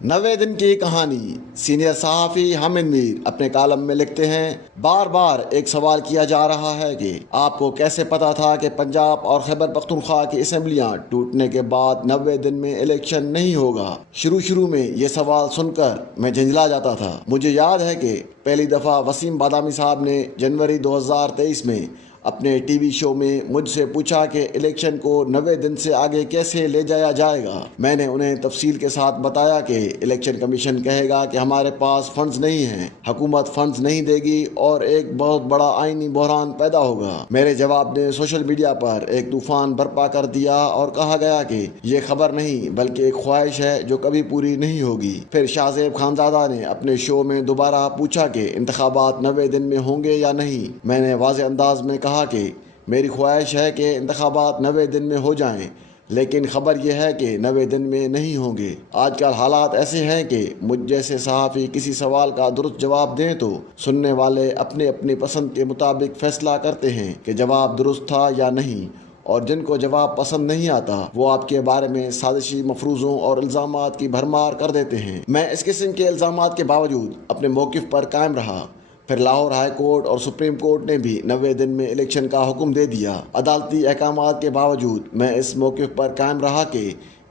90 दिन की कहानी। सीनियर सहाफ़ी हामिद मीर अपने कॉलम में लिखते हैं, बार बार एक सवाल किया जा रहा है कि आपको कैसे पता था कि पंजाब और खैबर पख्तूनख्वा की असम्बलियाँ टूटने के बाद 90 दिन में इलेक्शन नहीं होगा। शुरू में ये सवाल सुनकर मैं झंझला जाता था। मुझे याद है कि पहली दफ़ा वसीम बादामी साहब ने जनवरी 2023 में अपने टीवी शो में मुझसे पूछा कि इलेक्शन को 90 दिन से आगे कैसे ले जाया जाएगा। मैंने उन्हें तफसील के साथ बताया कि इलेक्शन कमीशन कहेगा कि हमारे पास फंड्स नहीं हैं, हुकूमत फंड्स नहीं देगी और एक बहुत बड़ा आईनी बहरान पैदा होगा। मेरे जवाब ने सोशल मीडिया पर एक तूफान बर्पा कर दिया और कहा गया कि ये खबर नहीं बल्कि एक ख्वाहिश है जो कभी पूरी नहीं होगी। फिर शाहजेब खानजादा ने अपने शो में दोबारा पूछा कि इंतखाबात 90 दिन में होंगे या नहीं। मैंने वाज़ेह अंदाज में कहा कि मेरी ख्वाहिश है कि इंतखाबात 90 दिन में हो जाएं, लेकिन ख़बर यह है कि 90 दिन में नहीं होंगे। आजकल हालात ऐसे हैं कि मुझ जैसे सहाफ़ी किसी सवाल का दुरुस्त जवाब दें तो सुनने वाले अपने अपनी पसंद के मुताबिक फ़ैसला करते हैं कि जवाब दुरुस्त था या नहीं, और जिनको जवाब पसंद नहीं आता वो आपके बारे में साजिशी मफरूज़ों और इल्ज़ामात की भरमार कर देते हैं। मैं इस किस्म के इल्ज़ामात के बावजूद अपने मौक़िफ़ पर कायम रहा। फिर लाहौर हाई कोर्ट और सुप्रीम कोर्ट ने भी 90 दिन में इलेक्शन का हुक्म दे दिया। अदालती अहकामात के बावजूद मैं इस मौक़िफ़ पर कायम रहा कि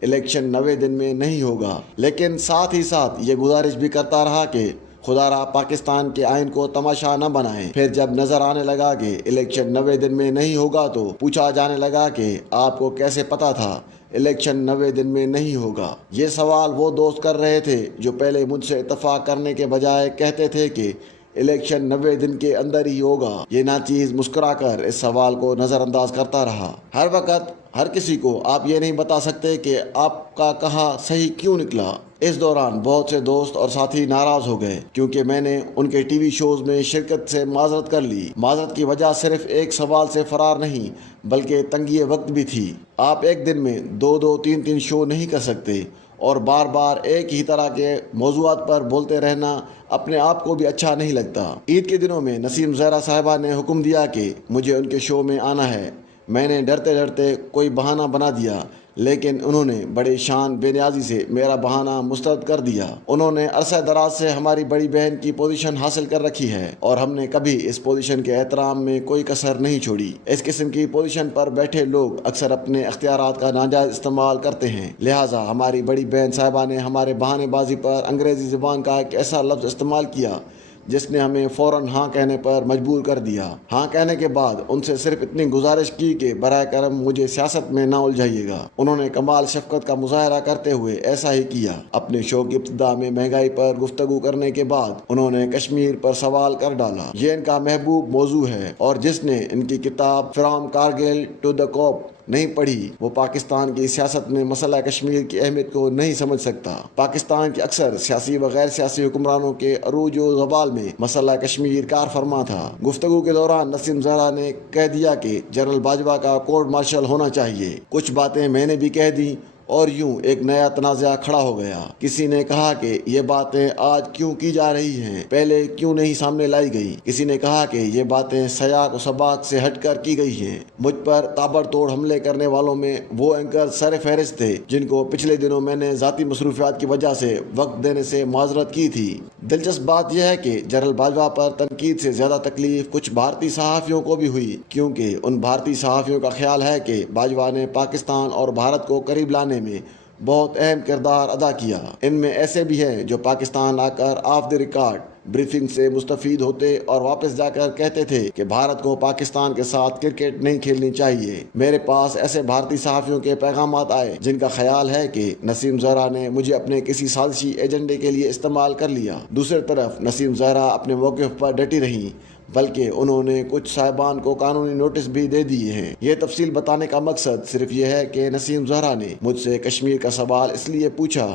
इलेक्शन 90 दिन में नहीं होगा, लेकिन साथ ही साथ ये गुजारिश भी करता रहा कि खुदारा पाकिस्तान के आइन को तमाशा न बनाएं। फिर जब नज़र आने लगा कि इलेक्शन 90 दिन में नहीं होगा तो पूछा जाने लगा कि आपको कैसे पता था इलेक्शन 90 दिन में नहीं होगा। ये सवाल वो दोस्त कर रहे थे जो पहले मुझसे इत्तफाक करने के बजाय कहते थे कि इलेक्शन 90 दिन के अंदर ही होगा। ये नाचीज़ मुस्कुराकर इस सवाल को नज़रअंदाज करता रहा। हर वक्त हर किसी को आप ये नहीं बता सकते कि आपका कहा सही क्यों निकला। इस दौरान बहुत से दोस्त और साथी नाराज़ हो गए क्योंकि मैंने उनके टीवी शोज़ में शिरकत से माजरत कर ली। माजरत की वजह सिर्फ एक सवाल से फरार नहीं बल्कि तंगी वक्त भी थी। आप एक दिन में 2-2, 3-3 शो नहीं कर सकते और बार बार एक ही तरह के मौज़ूआत पर बोलते रहना अपने आप को भी अच्छा नहीं लगता। ईद के दिनों में नसीम ज़हरा साहिबा ने हुक्म दिया कि मुझे उनके शो में आना है। मैंने डरते डरते कोई बहाना बना दिया, लेकिन उन्होंने बड़े शान बेनियाजी से मेरा बहाना मुस्तरद कर दिया। उन्होंने अरसा दराज से हमारी बड़ी बहन की पोजीशन हासिल कर रखी है और हमने कभी इस पोजीशन के एहतराम में कोई कसर नहीं छोड़ी। इस किस्म की पोजीशन पर बैठे लोग अक्सर अपने अख्तियारात का नाजायज़ इस्तेमाल करते हैं, लिहाजा हमारी बड़ी बहन साहिबा ने हमारे बहानेबाजी पर अंग्रेज़ी ज़ुबान का एक ऐसा लफ्ज़ इस्तेमाल किया जिसने हमें फ़ौरन हाँ कहने पर मजबूर कर दिया। हाँ कहने के बाद उनसे सिर्फ इतनी गुजारिश की कि बराए करम मुझे सियासत में ना उलझाइएगा। उन्होंने कमाल शफ़क़त का मुज़ाहरा करते हुए ऐसा ही किया। अपने शो की इब्तिदा में महंगाई पर गुफ्तगू करने के बाद उन्होंने कश्मीर पर सवाल कर डाला। ये इनका महबूब मौजू है और जिसने इनकी किताब from Kargil to the coup नहीं पढ़ी वो पाकिस्तान की सियासत में मसला कश्मीर की अहमियत को नहीं समझ सकता। पाकिस्तान के अक्सर सियासी व गैर सियासी हुक्मरानों के अरूज व ज़वाल में मसला कश्मीर कार फरमा था। गुफ्तगू के दौरान नसीम ज़हरा ने कह दिया कि जनरल बाजवा का कोर्ट मार्शल होना चाहिए। कुछ बातें मैंने भी कह दी और यूं एक नया तनाज़ा खड़ा हो गया। किसी ने कहा कि ये बातें आज क्यों की जा रही हैं, पहले क्यों नहीं सामने लाई गई। किसी ने कहा कि ये बातें सयाक और सबाक से हटकर की गई हैं। मुझ पर ताबड़तोड़ हमले करने वालों में वो एंकर सर फहरिस्त थे जिनको पिछले दिनों मैंने ज़ाती मसरूफियात की वजह से वक्त देने से माजरत की थी। दिलचस्प बात यह है कि जनरल बाजवा पर तनकीद से ज़्यादा तकलीफ कुछ भारतीय सहाफ़ियों को भी हुई, क्योंकि उन भारतीय सहाफ़ियों का ख्याल है कि बाजवा ने पाकिस्तान और भारत को करीब लाने में बहुत अहम किरदार अदा किया। इनमें ऐसे भी हैं जो पाकिस्तान आकर ऑफ द रिकॉर्ड ब्रीफिंग से मुस्तफ़ीद होते और वापस जाकर कहते थे कि भारत को पाकिस्तान के साथ क्रिकेट नहीं खेलनी चाहिए। मेरे पास ऐसे भारतीय सहाफ़ियों के पैगामात आए जिनका ख्याल है कि नसीम ज़हरा ने मुझे अपने किसी साजिशी एजेंडे के लिए इस्तेमाल कर लिया। दूसरी तरफ नसीम ज़हरा अपने मौक़िफ़ पर डटी रहीं, बल्कि उन्होंने कुछ साहिबान को कानूनी नोटिस भी दे दिए हैं। ये तफसील बताने का मकसद सिर्फ ये है कि नसीम ज़हरा ने मुझसे कश्मीर का सवाल इसलिए पूछा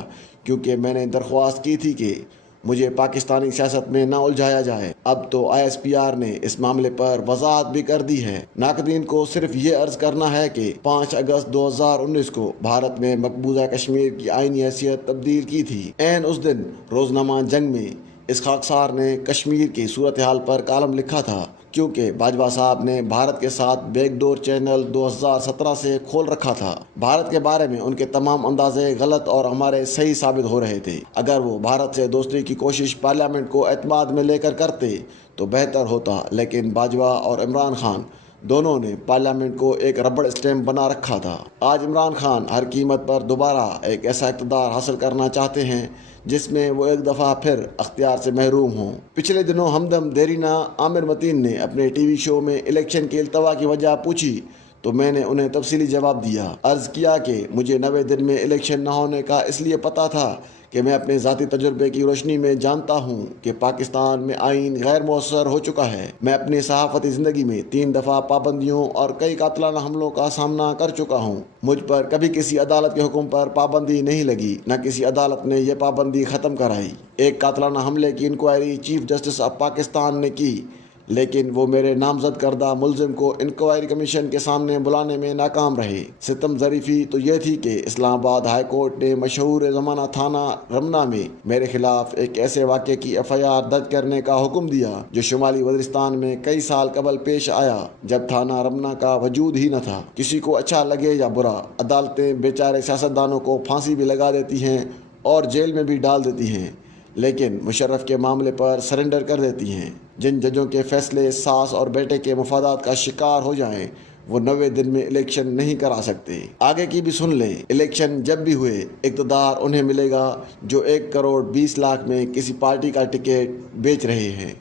क्योंकि मैंने दरख्वास्त की थी कि मुझे पाकिस्तानी सियासत में ना उलझाया जाए। अब तो ISPR ने इस मामले पर वजाहत भी कर दी है। नाक़दीन को सिर्फ ये अर्ज़ करना है कि 5 अगस्त 2019 को भारत में मकबूजा कश्मीर की आईनी हैसियत तब्दील की थी। ऐन उस दिन रोज़नामा जंग में इस खाकसार ने कश्मीर की सूरत हाल पर कालम लिखा था। کیونکہ باجوہ صاحب نے بھارت کے ساتھ بیک ڈور چینل 2017 سے کھول رکھا تھا۔ بھارت کے بارے میں ان کے تمام اندازے غلط اور ہمارے صحیح ثابت ہو رہے تھے۔ اگر وہ بھارت سے دوستی کی کوشش پارلیمنٹ کو اعتماد میں لے کر کرتے تو بہتر ہوتا، لیکن باجوہ اور عمران خان دونوں نے پارلیمنٹ کو ایک ربڑ اسٹیمپ بنا رکھا تھا۔ آج عمران خان ہر قیمت پر دوبارہ ایک ایسا اقتدار حاصل کرنا چاہتے ہیں جس میں وہ ایک دفعہ پھر اختیار سے محروم ہوں۔ پچھلے دنوں ہمدم دیرینہ عامر متین نے اپنے ٹی وی شو میں الیکشن کے التوا کی وجہ پوچھی تو میں نے انہیں تفصیلی جواب دیا۔ عرض کیا کہ مجھے 90 دن میں الیکشن نہ ہونے کا اس لیے پتہ تھا کہ میں اپنے ذاتی تجربے کی روشنی میں جانتا ہوں کہ پاکستان میں آئین غیر مؤثر ہو چکا ہے۔ میں اپنی صحافتی زندگی میں 3 دفعہ پابندیوں اور کئی قاتلانہ حملوں کا سامنا کر چکا ہوں۔ مجھ پر کبھی کسی عدالت کے حکم پر پابندی نہیں لگی، نہ کسی عدالت نے یہ پابندی ختم کرائی۔ ایک قاتلانہ حملے کی inquiry chief justice of Pakistan نے کی، لیکن وہ میرے نامزد کردہ ملزم کو انکوائری کمیشن کے سامنے بلانے میں ناکام رہے۔ ستم ظریفی تو یہ تھی کہ اسلام آباد ہائی کورٹ نے مشہور زمانہ تھانہ رمنا میں میرے خلاف ایک ایسے واقعے کی FIR درج کرنے کا حکم دیا جو شمالی وزیرستان میں کئی سال قبل پیش آیا جب تھانہ رمنا کا وجود ہی نہ تھا۔ کسی کو اچھا لگے یا برا، عدالتیں بیچارے سیاستدانوں کو پھانسی بھی لگا دیتی ہیں اور جیل میں بھی ڈال دیتی ہیں، لیکن مشرف کے معاملے پر سرنڈر کر دیتی ہیں۔ جن ججوں کے فیصلے ساس اور بیٹے کے مفادات کا شکار ہو جائیں وہ 90 دن میں الیکشن نہیں کرا سکتے۔ آگے کی بھی سن لیں، الیکشن جب بھی ہوئے اقتدار انہیں ملے گا جو 1 کروڑ 20 لاکھ میں کسی پارٹی کا ٹکٹ بیچ رہے ہیں۔